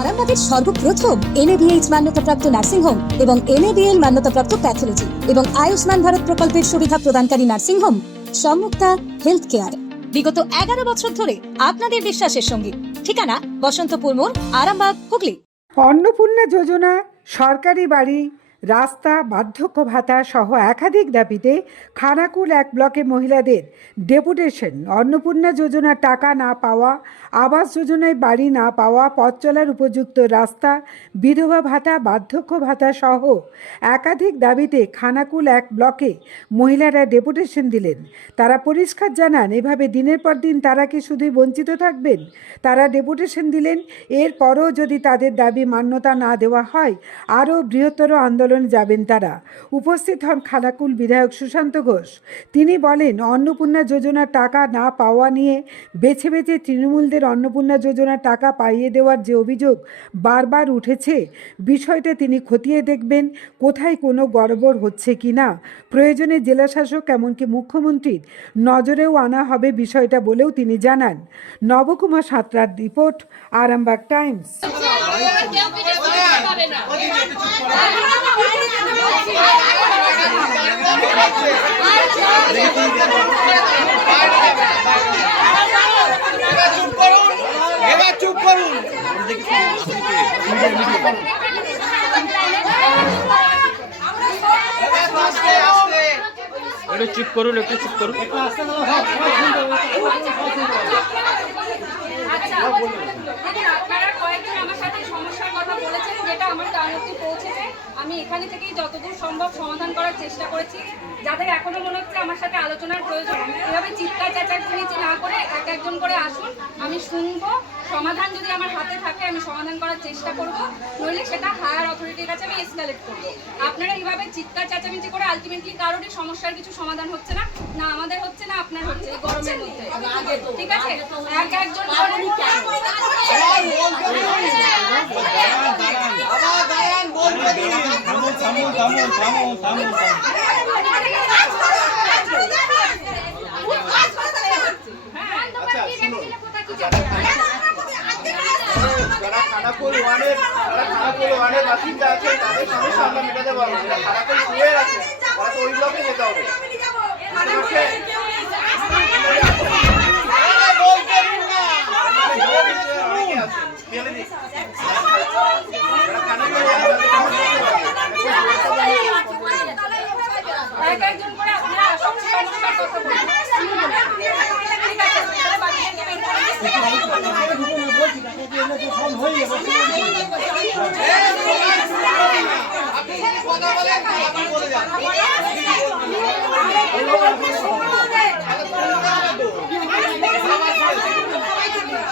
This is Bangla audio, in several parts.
আরামবাগের সর্বপ্রথম NABH মান্যতাপ্রাপ্ত নার্সিং হোম এবং NABL মান্যতাপ্রাপ্ত প্যাথোলজি এবং আয়ুষ্মান ভারত প্রকল্পের সুবিধা প্রদানকারী নার্সিং হোম সম্মুক্তা হেলথ কেয়ার। বিগত 11 বছর ধরে আপনাদের বিশ্বাসের সঙ্গী। ঠিকানা বসন্তপুর মোড়, আরামবাগ, হুগলি। অন্নপূর্ণা যোজনা, সরকারি বাড়ি, রাস্তা, বার্ধক্য ভাতা সহ একাধিক দাবিতে খানাকুল 1 ব্লকে মহিলাদের ডেপুটেশন। অন্নপূর্ণা যোজনার টাকা না পাওয়া, আবাস যোজনায় বাড়ি না পাওয়া, পথ চলার উপযুক্ত রাস্তা, বিধবা ভাতা, বার্ধক্য ভাতা সহ একাধিক দাবিতে খানাকুল 1 ব্লকে মহিলারা ডেপুটেশন দিলেন। তারা পরিষ্কার জানান, এভাবে দিনের পর দিন তারা কি শুধুই বঞ্চিত থাকবেন? তারা ডেপুটেশন দিলেন, এরপরও যদি তাদের দাবি মান্যতা না দেওয়া হয় আরও বৃহত্তর আন্দোলন যাবেন তারা। উপস্থিত হন খানাকুল বিধায়ক সুশান্ত ঘোষ। তিনি বলেন, অন্নপূর্ণা যোজনার টাকা না পাওয়া নিয়ে বেছে বেছে তৃণমূলদের অন্নপূর্ণা যোজনার টাকা পাইয়ে দেওয়ার যে অভিযোগ বারবার উঠেছে, বিষয়টা তিনি খতিয়ে দেখবেন কোথায় কোনো গড়বড় হচ্ছে কিনা। প্রয়োজনে জেলাশাসক এমনকি মুখ্যমন্ত্রীর নজরেও আনা হবে বিষয়টা বলেও তিনি জানান। নবকুমার সাঁতরার রিপোর্ট, আরামবাগ টাইমস। চুপ করুন। একটু চুপ করুন, একটু চুপ করুন। আপনারা কয়েকজন আমার সাথে সমস্যার কথা বলেছেন, যেটা আমার কান অবধি পৌঁছেছে। আমি এখানে থেকেই যতদূর সম্ভব সমাধান করার চেষ্টা করেছি। যাদের এখনো মনে হচ্ছে আমার সাথে আলোচনার প্রয়োজন, এভাবে চিৎকার চেঁচামেচি না করে একজন করে আসুন, আমি শুনবো। সমাধান যদি আমার হাতে থাকে আমি সমাধান করার চেষ্টা করব, নইলে সেটা হায়ার অথরিটির কাছে আমি এসকেলেট করব। আপনারা এইভাবে চিৎকার চেঁচামেচি করে আলটিমেটলি কারোরই সমস্যার কিছু সমাধান হচ্ছে না, না আমাদের হচ্ছে না আপনার হচ্ছে, এই গরমের মধ্যে। ঠিক আছে, একজন যারা খানাকুল ওয়ানের বাসিন্দা আছে তাদের সমস্যা আমরা মেটাতে পারবো। যারা খানাকুল 2 আছে তারা তো ওই ব্লকে যেতে হবে। একজন করে আপনারা সমস্যার কথা বলুন।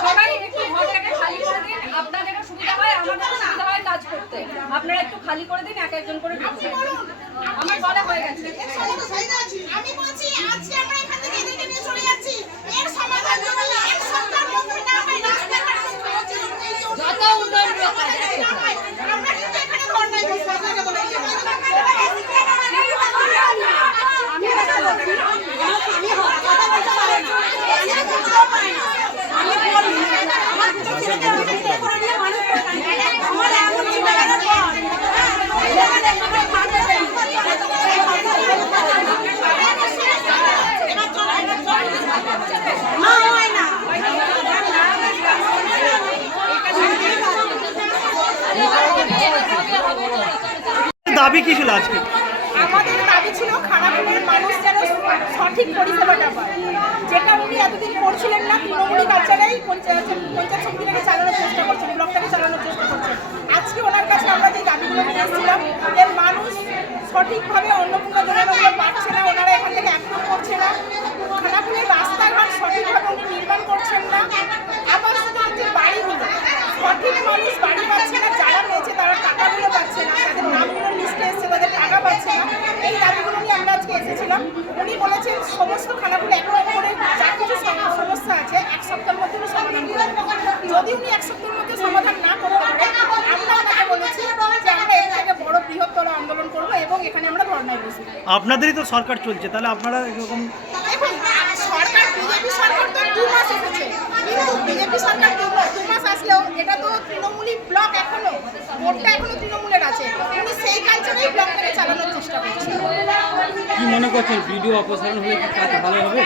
সবাই একটু ঘরটাকে খালি করে দিন, আপনাদেরও সুবিধা হয় আমাদেরও সুবিধা হয় কাজ করতে। আপনারা একটু খালি করে দিন, একজন করে আমার বলা হয়ে গেছে। আমি বলছি আজকে আমরা এখান থেকে এদিকে নিয়ে চলে যাচ্ছি, এর সমাধান করলে এক সপ্তাহের মধ্যে না হয় রাস্তাঘাট যত উন্নয়ন আমরা কিন্তু এখানে ধর্নায় বসবো। দাবি কি ছিল আজকে? আমাদের দাবি ছিল খানাকুলের মানুষ যেন সঠিক পরিষেবাটা পায়, যেটা উনি এতদিন করছিলেন না। তৃণমূলী কার্যালয় পঞ্চায়েত সমিতিটাকে চালানোর চেষ্টা করছেন, ব্লকটাকে চালানোর চেষ্টা করছেন। আজকে ওনার কাছে আমরা যে দাবিগুলো নিয়ে এসেছিলাম, এর মানুষ সঠিকভাবে অন্নপূর্ণা যোজনাগুলো পাচ্ছে না, ওনারা এখান থেকে অ্যাপ্রুভ করছে না। খানাকুলের রাস্তাঘাট সঠিকভাবে উনি নির্মাণ করছেন না। আবাস যোজনার যে বাড়িগুলো, সঠিক মানুষ বাড়ি পাচ্ছে না, যারা পেয়েছে তারা টাকাগুলো পাচ্ছে না, তাদের নামগুলো লিস্টে এসছে, তাদের টাকা পাচ্ছে না। এই দাবিগুলো নিয়ে আমরা আজকে এসেছিলাম। উনি বলেছেন সমস্ত খানাকুল এক করে যা কিছু সমস্যা আছে 1 সপ্তাহের মধ্যে সমাধান করবেন। যদি উনি 1 সপ্তাহের মধ্যে সমাধান না করতে পারে, আমরা ওনাকে বলেছি যে আমরা এর থেকে বড় বৃহত্তর আন্দোলন করব এবং এখানে আমরা ধর্নায় বসবো। আপনাদেরই তো সরকার চলছে, তাহলে আপনারা এরকম দেখুন, সরকার বিজেপি সরকার তো 2 মাস এসেছে, কিন্তু বিজেপি সরকার 2 মাস আসলেও এটা তো তৃণমূলী ব্লক এখনো, ভোটটা এখনো তৃণমূলের আছে, উনি সেই কালচারেই ব্লকটাকে চালানোর চেষ্টা করছেন। কি মনে করছেন ভিডিও অপসারণ হলে কি কাজ ভালো হবে?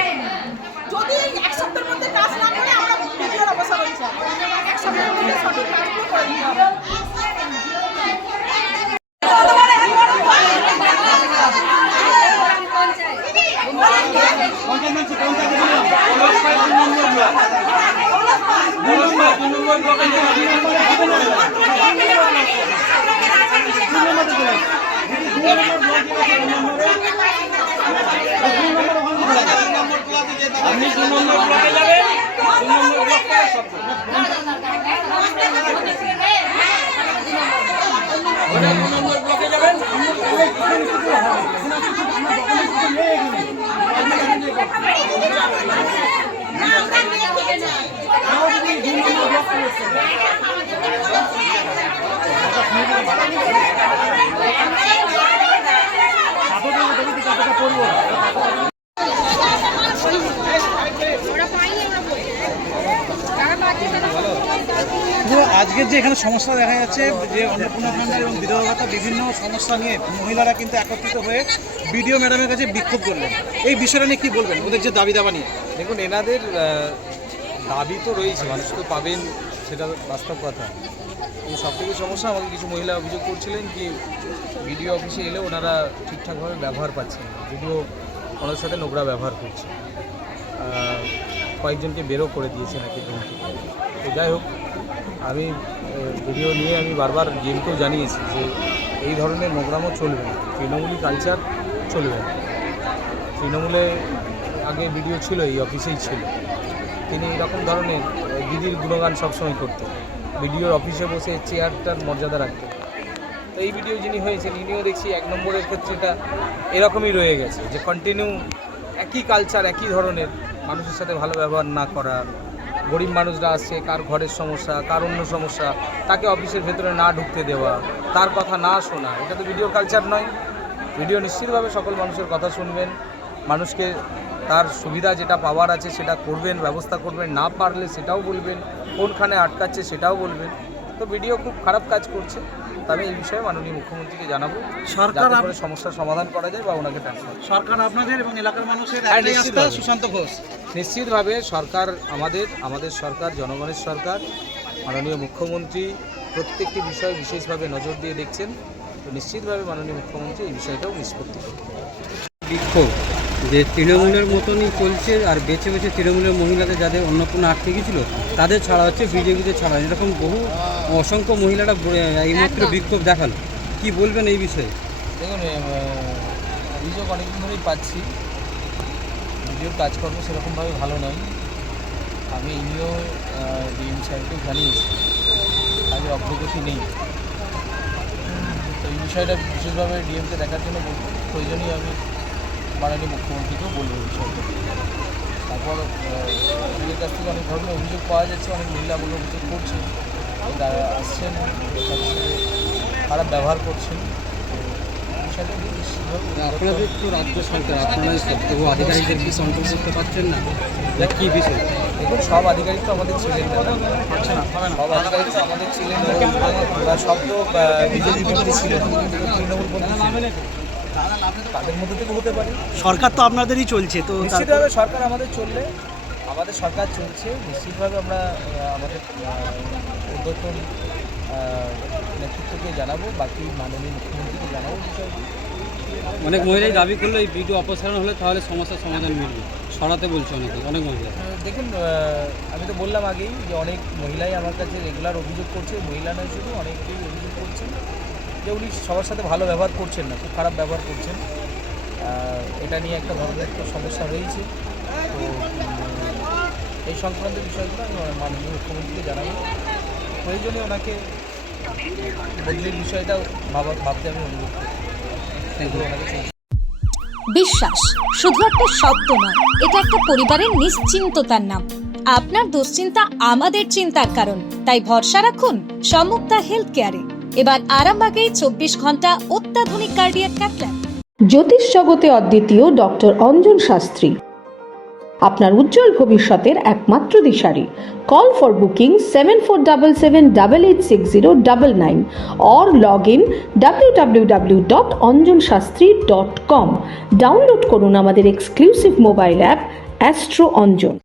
যদি 1 সপ্তাহের মধ্যে কাজ না করে আমরা ভিডিওর অবসারণ চাই, 1 সপ্তাহের মধ্যে সঠিক কাজগুলো করে দিতে হবে। আপনি 2 নম্বর ব্লকে যাবেন, 2 নম্বর ব্লক থেকে সব ওটা 2 নম্বর ব্লকে যাবেন। আজকের যে এখানে সমস্যা দেখা যাচ্ছে যে অন্নপূর্ণা ভান্ডার এবং বিধবা ভাতা বিভিন্ন সমস্যা নিয়ে মহিলারা কিন্তু একত্রিত হয়ে বিডিও ম্যাডামের কাছে বিক্ষোভ করলেন, এই বিষয়টা নিয়ে কী বলবেন, ওদের যে দাবি দাবা নিয়ে? দেখুন, এনাদের দাবি তো রয়েছে, মানুষ তো পাবেন, সেটা বাস্তব কথা। কিন্তু সবথেকে সমস্যা, আমাকে কিছু মহিলা অভিযোগ করছিলেন কি বিডিও অফিসে এলে ওনারা ঠিকঠাকভাবে ব্যবহার পাচ্ছেন না, বিডিও ওনাদের সাথে নোংরা ব্যবহার করছে, কয়েকজনকে বেরো করে দিয়েছে নাকি রুম থেকে। তো যাই হোক, আমি ভিডিও নিয়ে আমি বারবার জিএমকেও জানিয়েছি যে এই ধরনের নোংরামও চলবে না, তৃণমূলী কালচার চলবে না। তৃণমূলে আগে ভিডিও ছিল, এই অফিসেই ছিল, তিনি এরকম ধরনের দিদির গুণগান সবসময় করতেন, ভিডিওর অফিসে বসে চেয়ারটার মর্যাদা রাখতেন। তো এই ভিডিও যিনি হয়েছেন ইনিও দেখছি 1 নম্বরের ক্ষেত্রে এটা এরকমই রয়ে গেছে যে কন্টিনিউ একই কালচার, একই ধরনের, মানুষের সাথে ভালো ব্যবহার না করা, গরিব মানুষরা আসছে, কার ঘরের সমস্যা, কার অন্য সমস্যা, তাকে অফিসের ভেতরে না ঢুকতে দেওয়া, তার কথা না শোনা, এটা তো ভিডিও কালচার নয়। ভিডিও নিশ্চিতভাবে সকল মানুষের কথা শুনবেন, মানুষকে তার সুবিধা যেটা পাওয়ার আছে সেটা করবেন, ব্যবস্থা করবেন, না পারলে সেটাও বলবেন, কোনখানে আটকাচ্ছে সেটাও বলবেন। তো ভিডিও খুব খারাপ কাজ করছে, তবে এই বিষয়ে মাননীয় মুখ্যমন্ত্রীকে জানাবো, সরকার যাতে করে সমস্যার সমাধান করা যায় বা ওনাকে ট্রান্সফার। সরকার আপনাদের এবং এলাকার মানুষের হ্যাঁ, একটাই আস্থা, নিশ্চিতভাবে। সুশান্ত ঘোষ। নিশ্চিতভাবে সরকার আমাদের সরকার, জনগণের সরকার, মাননীয় মুখ্যমন্ত্রী প্রত্যেকটি বিষয় বিশেষভাবে নজর দিয়ে দেখছেন। তো নিশ্চিতভাবে মাননীয় মুখ্যমন্ত্রী এই বিষয়টাও নিষ্পত্তি করবেন। বিক্ষোভ যে তৃণমূলের মতনই চলছে, আর বেছে বেছে তৃণমূলের মহিলাদের যাদের অন্নপূর্ণা আটকে গিয়েছিল তাদের ছাড়া হচ্ছে, বিজেপিতে ছাড়া, এরকম বহু অসংখ্য মহিলারা এইমাত্র বিক্ষোভ দেখালো। কি বলবেন এই বিষয়ে? দেখুন, অভিযোগ অনেকদিন ধরেই পাচ্ছি, ভিডিওর কাজকর্ম সেরকমভাবে ভালো নয়। আমি এই নিয়েও ডিএম সাহেবকেও জানিয়েছি, তাদের অগ্রগতি নেই। তো এই বিষয়টা বিশেষভাবে ডিএমকে দেখার জন্য বলবো, প্রয়োজনীয় আমি মাননীয় মুখ্যমন্ত্রীকেও বলবো বিষয়টা। তারপর অনেকের কাছ থেকে অনেক ধরনের অভিযোগ পাওয়া যাচ্ছে, অনেক মহিলা বলে অভিযোগ করছেন, তারা আসছেন, তাদের সাথে খারাপ ব্যবহার করছেন। বিষয়টা নিশ্চিতভাবে আপনাদের তো রাজ্য সরকার, আপনারা তবু আধিকারিকদের কি কন্ট্রোল করতে পারছেন না, কী বিষয়? দেখুন, সব আধিকারিক তো আমাদের ছিলেন না, সব আধিকারিক তো আমাদের ছিলেন বা সব তো বিজেপি বিরোধী ছিলেন, তৃণমূলপন্থী ছিলেন, তাদের মধ্যে থেকে হতে পারে। সরকার তো আপনাদেরই চলছে, তো নিশ্চিতভাবে সরকার আমাদের চললে, আমাদের সরকার চলছে, নিশ্চিতভাবে আমরা আমাদের উদ্যোতন নেতৃত্বকে জানাবো, বাকি মাননীয় মুখ্যমন্ত্রীকে জানাবো বিষয়টি। অনেক মহিলাই দাবি করলো এই ভিডিও অপসারণ হলে তাহলে সমস্যার সমাধান মিলবে, সরাতে বলছে অনেক মহিলা। দেখুন, আমি তো বললাম আগেই যে অনেক মহিলাই আমার কাছে রেগুলার অভিযোগ করছে, মহিলা নয় শুধু, অনেকেই অভিযোগ করছেন যে উনি সবার সাথে ভালো ব্যবহার করছেন না, খুব খারাপ ব্যবহার করছেন। এটা নিয়ে একটা ধরনের তো সমস্যা রয়েছে। তো এই সংক্রান্ত বিষয়গুলো আমি মাননীয় মুখ্যমন্ত্রীকে জানাবো, প্রয়োজনে ওনাকে বদলির বিষয়টাও ভাবতে আমি অনুরোধ করি। বিশ্বাস শুধু একটা শব্দ নয়, এটা একটা পরিবারের নিশ্চিন্ততার নাম। আপনার দুশ্চিন্তা আমাদের চিন্তার কারণ, তাই ভরসা রাখুন সম্মুক্তা হেলথ কেয়ারে। এবার আরামবাগে 24 ঘন্টা অত্যাধুনিক কার্ডিয়াক ক্যাথল্যাব। জ্যোতিষ জগতে অদ্বিতীয় ডক্টর অঞ্জন শাস্ত্রী, আপনার উজ্জ্বল ভবিষ্যতের একমাত্র দিশারি। Call for booking 7477886099 or log in www.anjanshastri.com। Download করুন আমাদের exclusive mobile app Astro Anjan.